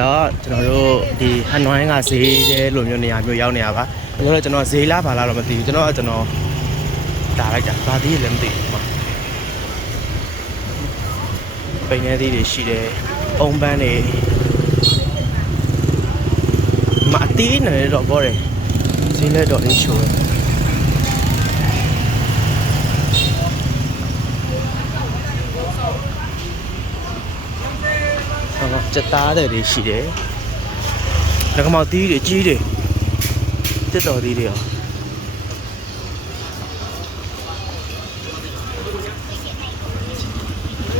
တော့ကျွန်တော်တို့ဒီဟန်နွိုင်းကဈေးတဲ့လိုမျိုးနေရာမျိုးရောက်နေရပါကျွန်တော်ဈေးလားဘာလားတော့မသိဘူးကျွန်တော်ဒါလိုက်တာဘာသေးလည်းမသိဘူးမှာပိန်နေသေးတွေရှိတယ်အုံပန်းတွေမအသေးနေတော့ဘောတယ်ဈေးလက်တော့လေးချိုးတယ်စက်သားတွေရှိတယ်။လက်မောက်သီးတွေကြီးတယ်။တက်တော်သီးတွေရော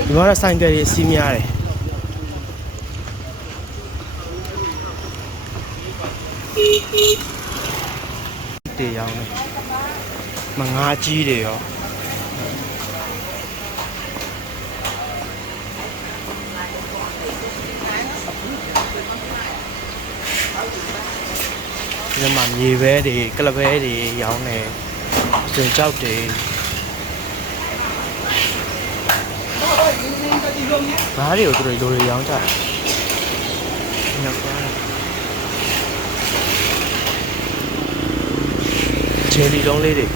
ဒီမှာဆိုင်ကယ်ကြီးအစီးများတယ်။တေးရောင်းတယ်။မငါးကြီးတွေရောဒီမှာမြေပဲတွေကလပဲတွေရောင်းနေကျွန်းကြောက်တွေဘာတွေကိုသူတို့လိုတွေရောင်းကြတယ်ညက်ပါချယ်လီလုံးလေးတွေ